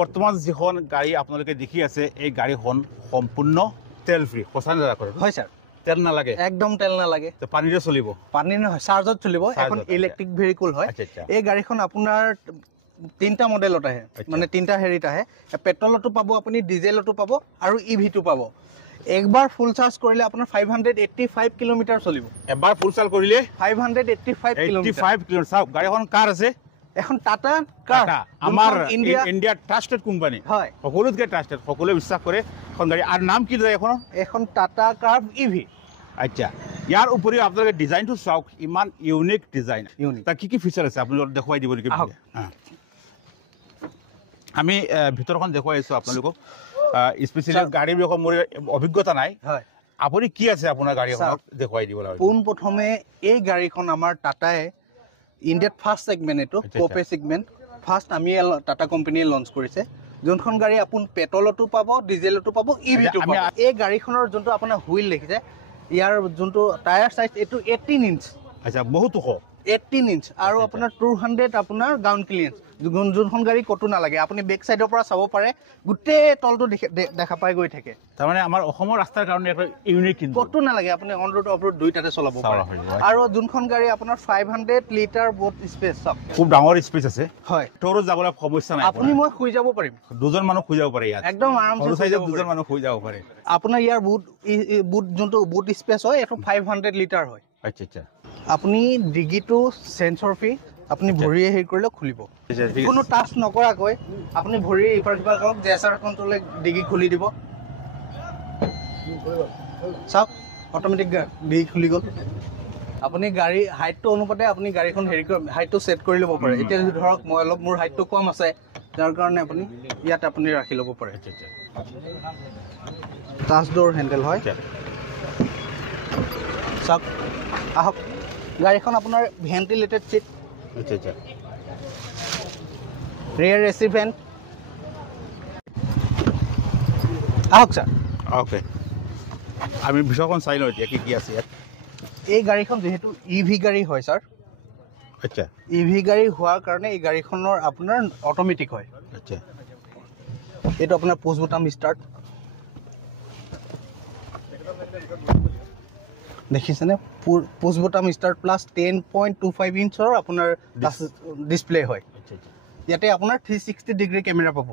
বৰ্তমান যিখন গাড়ী আপোনালোকে দেখি আছে এই গাড়ীখন সম্পূৰ্ণ তেল ফ্ৰী সঁচা না কৰে হয় স্যাৰ তেল নালাগে একদম তেল নালাগে তো পানীৰে চলিব পানী নহয় চাৰ্জত চলিব এখন ইলেক্ট্ৰিক ভেহিকল হয় এই গাড়ীখন আপোনাৰ তিনটা মডেলত আহে মানে তিনটা হেৰিত আহে পেট্ৰলতো পাব আপুনি ডিজেলতো পাব আৰু ইভিটো পাব একবাৰ ফুল চাৰ্জ কৰিলে আপোনাৰ 585 কিলোমিটাৰ চলিব এবাৰ ফুল চাৰ্জ কৰিলে 585 কিলোমিটাৰ চাওক গাড়ীখন কাৰ আছে এখন টাটা কাৰ আমাৰ ইণ্ডিয়া ট্ৰাষ্টেড কোম্পানী হয় সকলোতকৈ ট্ৰাষ্টেড সকলোৱে বিশ্বাস কৰে এখন গাড়ী আৰু নাম কি যায় এখন টাটা কাৰ্ভ ইভি আচ্ছা ইয়াৰ উপৰিও আপোনালোকে ডিজাইনটো চাওক ইমান ইউনিক ডিজাইন তাৰ কি কি ফিচাৰ আছে আপোনালোকক দেখুৱাই দিব নেকি আমি ভিতৰখন দেখুৱাই আছোঁ আপোনালোকক স্পেচিয়েলি গাড়ীৰ বিষয়ে মোৰ অভিজ্ঞতা নাই হয় আপুনি কি আছে আপোনাৰ গাড়ীখনক দেখুৱাই দিব লাগে পোনপ্ৰথমে এই গাড়ীখন আমাৰ টাটাই ইণ্ডিয়াত ফাৰ্ষ্ট ছেগমেণ্ট এইটো কোপে ছেগমেণ্ট ফাৰ্ষ্ট আমি টাটা কোম্পানীয়ে লঞ্চ কৰিছে যোনখন গাড়ী আপুনি পেট্ৰলতো পাব ডিজেলতো পাব ইভিটো পাব এই গাড়ীখনৰ যোনটো আপোনাৰ হুইল দেখিছে ইয়াৰ যোনটো টায়াৰ সাইজ এইটো 18 ইঞ্চ আচ্ছা বহুত ওখ 18 ইঞ্চ আৰু আপোনাৰ 200 আপোনাৰ গ্ৰাউণ্ড ক্লিয়াৰেন্স যোনখন গাড়ী কতো নালাগে আপুনি বেক সাইডৰ পৰা চাব পাৰে গোটেই তলটো দেখা পাই গৈ থাকে তাৰমানে আমাৰ অসমৰ ৰাস্তাৰ কাৰণে এটা ইউনিক কিন্তু কতো নালাগে আপুনি অন ৰোড অফ ৰোড দুইটাতে চলাব পাৰে আৰু যোনখন গাড়ী আপোনাৰ 500 লিটাৰ বোট স্পেচ খুব ডাঙৰ স্পেচ আছে হয় টৰত যাবলৈ সমস্যা নাই আপুনি মই শুই যাব পাৰিম দুজন মানুহ শুই যাব পাৰে ইয়াত একদম আৰামছে সাইজত দুজন মানুহ শুই যাব পাৰে আপোনাৰ ইয়াৰ বুট যোনটো বুট স্পেচ হয় এইটো 500 লিটাৰ হয় আচ্ছা আচ্ছা আপুনি ডিগিটো সেন্সৰ ফ্ৰী আপুনি ভৰিয়ে হেৰি কৰিলে খুলিব কোনো টাচ নকৰাকৈ আপুনি ভৰিয়ে ইফাৰ সিফাৰ কৰক জেছাৰ কণ্ট্ৰলে ডিগি খুলি দিব চাওক অট'মেটিক ডিগি খুলি গ'ল আপুনি গাড়ী হাইটটো অনুপাতে আপুনি গাড়ীখন হেৰি হাইটটো ছেট কৰি ল'ব পাৰে এতিয়া ধৰক মই অলপ মোৰ হাইটটো কম আছে যাৰ কাৰণে আপুনি ইয়াত আপুনি ৰাখি ল'ব পাৰে টাচ ডোৰ হেণ্ডেল হয় চাওক আহক গাড়ীখন আপোনাৰ ভেণ্টিলেটেড চিট আচ্ছা আচ্ছা ৰিয়াৰ এচি ভেণ্ট আহক ছাৰ ওকে আমি ভিতৰখন চাই লওঁ এতিয়া কি আছে ইয়াত এই গাড়ীখন যেহেতু ইভি গাড়ী হয় ছাৰ আচ্ছা ইভি গাড়ী হোৱাৰ কাৰণে এই গাড়ীখনৰ আপোনাৰ অট'মেটিক হয় আচ্ছা এইটো আপোনাৰ পুছ বুটাম ষ্টাৰ্ট দেখিছেনে পুছ বুটাম ষ্টাৰ্ট প্লাছ 10.25 ইঞ্চৰ আপোনাৰ ডিছপ্লে হয় ইয়াতে আপোনাৰ 360 ডিগ্ৰী কেমেৰা পাব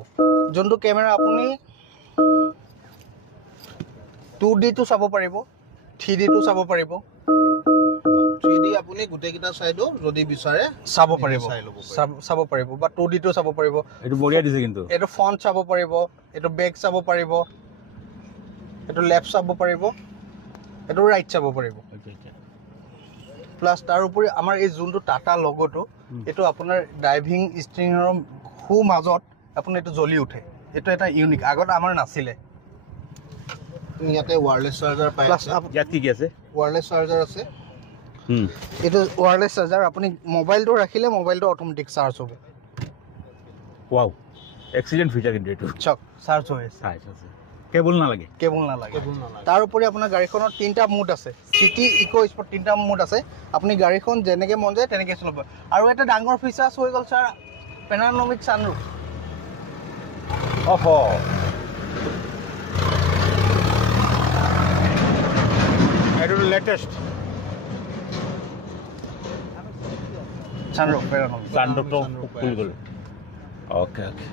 যোনটো কেমেৰা আপুনি 2D টো চাব পাৰিব 3D টো চাব পাৰিব 3D আপুনি গোটেইকেইটা চাইডো যদি বিচাৰে চাব পাৰিব বা 2D টো চাব পাৰিব এইটো বঢ়িয়া দিছে কিন্তু এইটো ফ্ৰণ্ট চাব পাৰিব এইটো বেক চাব পাৰিব এইটো লেফ্ট চাব পাৰিব এইটো ৰাইট চাব পাৰিব প্লাছ তাৰ উপৰি আমাৰ এই যোনটো টাটা লগোটো এইটো আপোনাৰ ড্ৰাইভিং ষ্টিয়াৰিঙৰ সু মাজত আপুনি এইটো জ্বলি উঠে এইটো এটা ইউনিক আগত আমাৰ নাছিলে ইয়াতে ওয়্যাৰলেছ চাৰ্জাৰ পাই আছে ইয়াত কি আছে ওয়্যাৰলেছ চাৰ্জাৰ আছে এইটো ওয়্যাৰলেছ চাৰ্জাৰ আপুনি মোবাইলটো ৰাখিলে মোবাইলটো অট'মেটিক চাৰ্জ হ'ব ওয়াও এক্সিলেন্ট ফিচাৰ কিন্তু এইটো চক চাৰ্জ হৈ আছে কেবল নালাগে তাৰ উপৰি আপোনাৰ গাড়ীখনৰ তিনটা মুড আছে সিটি ইকো স্পৰ্ট তিনটা মুড আছে আপুনি গাড়ীখন যেনেকে মন যায় তেনেকে চলাব আৰু এটা ডাঙৰ ফিচাৰ্ছ হৈ গ'ল ছাৰ পেনাৰমিক সানৰুফ ওহো এইটো লেটেষ্ট সানৰুফ সানৰুফটো খুলি গ'ল ওকে ওকে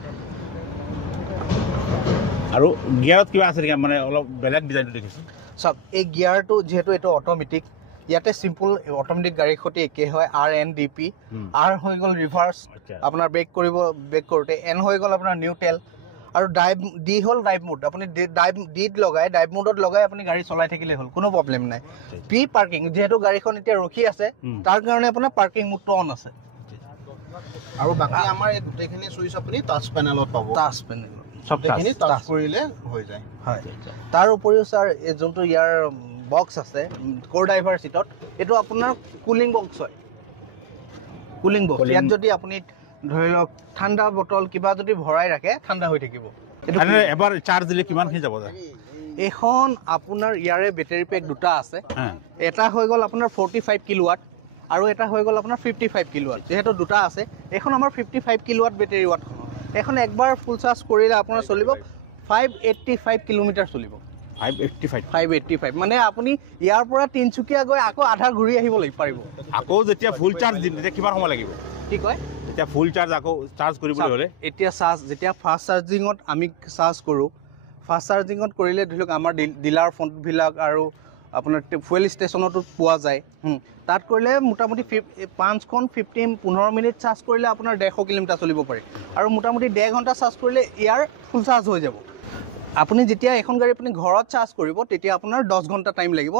আৰু গিয়াৰত কিবা আছে নেকি মানে অলপ বেলেগ ডিজাইনটো দেখিছোঁ চাওক এই গিয়াৰটো যিহেতু এইটো অট'মেটিক ইয়াতে চিম্পল অট'মেটিক গাড়ীৰ সৈতে একে হয় RNDP R হৈ গ'ল ৰিভাৰ্ছ আপোনাৰ ব্ৰেক কৰোঁতে N হৈ গ'ল আপোনাৰ নিউট্ৰেল আৰু ডি হ'ল ড্ৰাইভ মোড আপুনি ড্ৰাইভ মোডত লগাই আপুনি গাড়ী চলাই থাকিলে হ'ল কোনো প্ৰব্লেম নাই পি পাৰ্কিং যিহেতু গাড়ীখন এতিয়া ৰখি আছে তাৰ কাৰণে আপোনাৰ পাৰ্কিং মোডটো অন আছে আৰু বাকী আমাৰ এই গোটেইখিনি চুইচ আপুনি টাচ পেনেলত পাব টাচ পেনেল সবখিনি টাচ কৰিলে হৈ যায় হয় তাৰ উপৰিও স্যাৰ এই যোনটো ইয়াৰ বক্স আছে কোৰ ড্ৰাইভাৰ সিটত এইটো আপোনাৰ কুলিং বক্স হয় কুলিং বক্স ইয়াত যদি আপুনি ধৰি লওক ঠাণ্ডা বটল কিবা যদি ভৰাই ৰাখে ঠাণ্ডা হৈ থাকিব এনে এবাৰ চাৰ্জ দিলে কিমানখিনি যাব এখন আপোনাৰ ইয়াৰে বেটাৰী পেক দুটা আছে এটা হৈ গ'ল আপোনাৰ 45 কিলোৱাট আৰু এটা হৈ গ'ল আপোনাৰ 55 কিলোৱাট যেহেতু দুটা আছে এখন আমাৰ 55 কিলোৱাট বেটাৰী ওৱাটখন এখন একবাৰ ফুল চাৰ্জ কৰিলে আপোনাৰ চলিব 585 কিলোমিটাৰ চলিব 585 মানে আপুনি ইয়াৰ পৰা তিনচুকীয়া গৈ আকৌ আধা ঘূৰি আহিব পাৰিব আকৌ যেতিয়া ফুল চাৰ্জ দিম তেতিয়া কিমান সময় লাগিব কি কয় যেতিয়া ফুল চাৰ্জ আকৌ চাৰ্জ কৰিবলৈ হ'লে এতিয়া যেতিয়া ফাষ্ট চাৰ্জিঙত আমি চাৰ্জ কৰোঁ ফাষ্ট চাৰ্জিঙত কৰিলে ধৰি লওক আমাৰ ডিলাৰ ফোনবিলাক আৰু আপোনাৰ ফুয়েল ষ্টেচনতো পোৱা যায় তাত কৰিলে মোটামুটি 15 মিনিট চাৰ্জ কৰিলে আপোনাৰ 150 কিলোমিটাৰ চলিব পাৰে আৰু মোটামুটি 1.5 ঘণ্টা চাৰ্জ কৰিলে ইয়াৰ ফুল চাৰ্জ হৈ যাব আপুনি যেতিয়া এখন গাড়ী আপুনি ঘৰত চাৰ্জ কৰিব তেতিয়া আপোনাৰ 10 ঘণ্টা টাইম লাগিব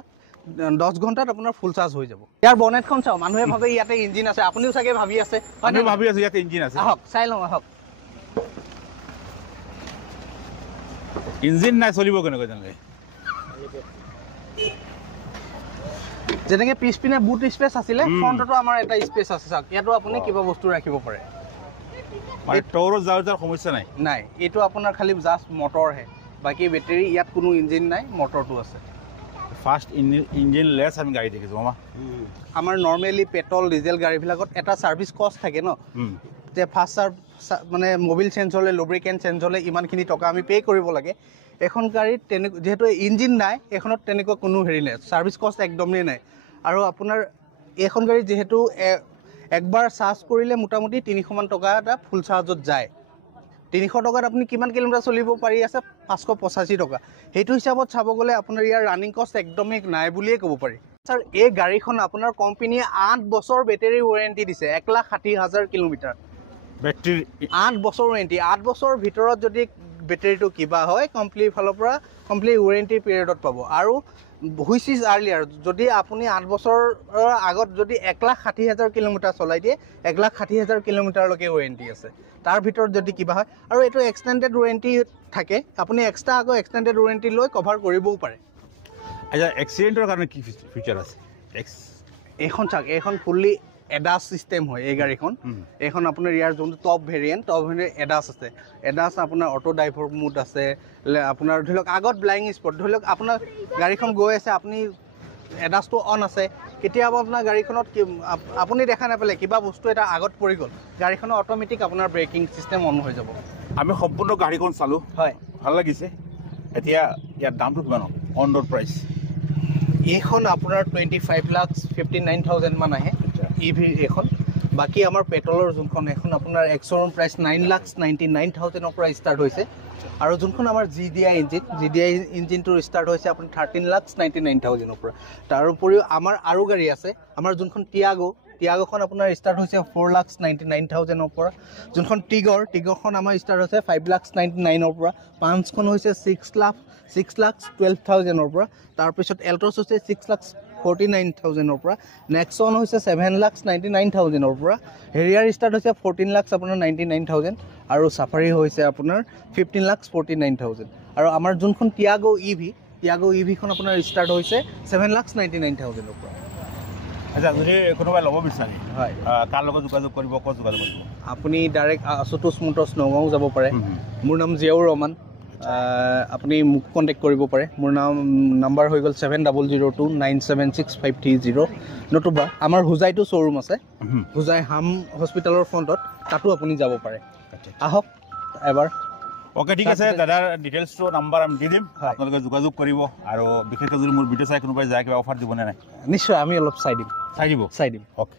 10 ঘণ্টাত আপোনাৰ ফুল চাৰ্জ হৈ যাব ইয়াৰ বনেটখন চাওক মানুহে ভাবে ইয়াতে ইঞ্জিন আছে আপুনিও চাগে ভাবি আছে আমি ভাবি আছো ইয়াতে ইঞ্জিন আছে আহক চাই লওঁ আহক ইঞ্জিন নাই চলিব কেনেকৈ জানে যেনেকৈ পিছপিনে বুট স্পেচ আছিলে ফ্ৰণ্টতো আমাৰ এটা স্পেচ আছে চাওক ইয়াতো আপুনি কিবা বস্তু ৰাখিব পাৰে মানে টৰত যাওঁতে সমস্যা নাই নাই এইটো আপোনাৰ খালি জাষ্ট মটৰহে বাকী বেটাৰী ইয়াত কোনো ইঞ্জিন নাই মটৰটো আছে ফাষ্ট ইঞ্জিন লেছ আমি গাড়ী দেখিছোঁ আমাৰ নৰ্মেলি পেট্ৰল ডিজেল গাড়ীবিলাকত এটা ছাৰ্ভিচ কষ্ট থাকে ন যে ফাষ্ট মানে মবিল চেঞ্জ হ'লে লুব্ৰিকেণ্ট চেঞ্জ হ'লে ইমানখিনি টকা আমি পে' কৰিব লাগে এখন গাড়ীত যিহেতু ইঞ্জিন নাই এইখনত তেনেকুৱা কোনো হেৰি নাই ছাৰ্ভিচ কষ্ট একদমেই নাই আৰু আপোনাৰ এইখন গাড়ীত যিহেতু একবাৰ চাৰ্জ কৰিলে মোটামুটি 300 মান টকা এটা ফুল চাৰ্জত যায় 300 টকাত আপুনি কিমান কিলোমিটাৰ চলিব পাৰি আছে 585 টকা সেইটো হিচাপত চাব গ'লে আপোনাৰ ইয়াৰ ৰানিং কষ্ট একদমেই নাই বুলিয়ে ক'ব পাৰি ছাৰ এই গাড়ীখন আপোনাৰ কোম্পানীয়ে 8 বছৰ বেটেৰী ৱাৰেণ্টি দিছে 1,60,000 কিলোমিটাৰ বেটেৰী 8 বছৰ ৱাৰেণ্টি 8 বছৰৰ ভিতৰত যদি বেটেৰীটো কিবা হয় কোম্পানীৰ ফালৰ পৰা কোম্পানী ৱাৰেণ্টি পিৰিয়ডত পাব আৰু হুইচ ইজ আৰ্লিয়াৰ যদি আপুনি 8 বছৰৰ আগত যদি 1,60,000 কিলোমিটাৰ চলাই দিয়ে 1,60,000 কিলোমিটাৰলৈকে ৱাৰেণ্টি আছে তাৰ ভিতৰত যদি কিবা হয় আৰু এইটো এক্সটেণ্ডেড ৱাৰেণ্টি থাকে আপুনি এক্সট্ৰা আকৌ এক্সটেণ্ডেড ৱাৰেণ্টি লৈ কভাৰ কৰিবও পাৰে আচ্ছা এক্সিডেণ্টৰ কাৰণে কি ফিচাৰ আছে এইখন চাওক এইখন ফুল্লি এডাছ চিষ্টেম হয় এই গাড়ীখন এইখন আপোনাৰ ইয়াৰ যোনটো টপ ভেৰিয়েণ্ট এডাছ আছে এডাছ আপোনাৰ অটো ড্ৰাইভৰ মুড আছে আপোনাৰ ধৰি লওক আগত ব্লাইং স্পট ধৰি লওক আপোনাৰ গাড়ীখন গৈ আছে আপুনি এডাছটো অন আছে কেতিয়াবা আপোনাৰ গাড়ীখনত আপুনি দেখা নাপালে কিবা বস্তু এটা আগত পৰি গ'ল গাড়ীখনৰ অট'মেটিক আপোনাৰ ব্ৰেকিং চিষ্টেম অন হৈ যাব আমি সম্পূৰ্ণ গাড়ীখন চালোঁ হয় ভাল লাগিছে এতিয়া ইয়াৰ দামটো কিমান অন ৰোড প্ৰাইচ এইখন আপোনাৰ 25,59,000 মান আহে ইভি এখন বাকী আমাৰ পেট্ৰলৰ যোনখন এখন আপোনাৰ এক্সৰুম প্ৰাইচ 9,99,000 পৰা ষ্টাৰ্ট হৈছে আৰু যোনখন আমাৰ GDI ইঞ্জিনটোৰ ষ্টাৰ্ট হৈছে আপোনাৰ 13,99,000 পৰা তাৰ উপৰিও আমাৰ আৰু গাড়ী আছে আমাৰ যোনখন টিয়াগোখন আপোনাৰ ষ্টাৰ্ট হৈছে 4,99,000 পৰা যোনখন টিগৰখন আমাৰ ষ্টাৰ্ট হৈছে 5,99,000 পৰা পাঞ্চখন হৈছে 6,12,000 পৰা তাৰপিছত এল্টছ হৈছে 6,49,000 পৰা নেক্সন হৈছে 7,99,000 পৰা হেৰিয়াৰ ষ্টাৰ্ট হৈছে 14,00,000 আপোনাৰ 99,000 আৰু চাফাৰী হৈছে আপোনাৰ 15,49,000 আৰু আমাৰ যোনখন টিয়াগো ইভিখন আপোনাৰ ষ্টাৰ্ট হৈছে 7,99,000 পৰা আচ্ছা যদি কোনোবাই ল'ব বিচাৰে হয় কাৰ লগত যোগাযোগ কৰিব ক'ত যোগাযোগ কৰিব আপুনি ডাইৰেক্ট আশুতোষ মোটৰ্ছ নগাঁও যাব পাৰে মোৰ নাম জিয়াউৰ ৰহমান আপুনি মোক কণ্টেক্ট কৰিব পাৰে মোৰ নাম্বাৰ হৈ গ'ল 7002976530 নতুবা আমাৰ হোজাইটো শ্ব'ৰুম আছে হোজাই হাম হস্পিটেলৰ ফ্ৰণ্টত তাতো আপুনি যাব পাৰে আহক এবাৰ অ'কে ঠিক আছে দাদাৰ ডিটেইলছটো নাম্বাৰ আমি দি দিম আপোনালোকে যোগাযোগ কৰিব আৰু বিশেষকৈ যদি মোৰ ভিডিঅ' চাই কোনোবাই যায় কিবা অফাৰ দিবনে নাই নিশ্চয় আমি অলপ চাই দিব চাই দিব চাই দিম অ'কে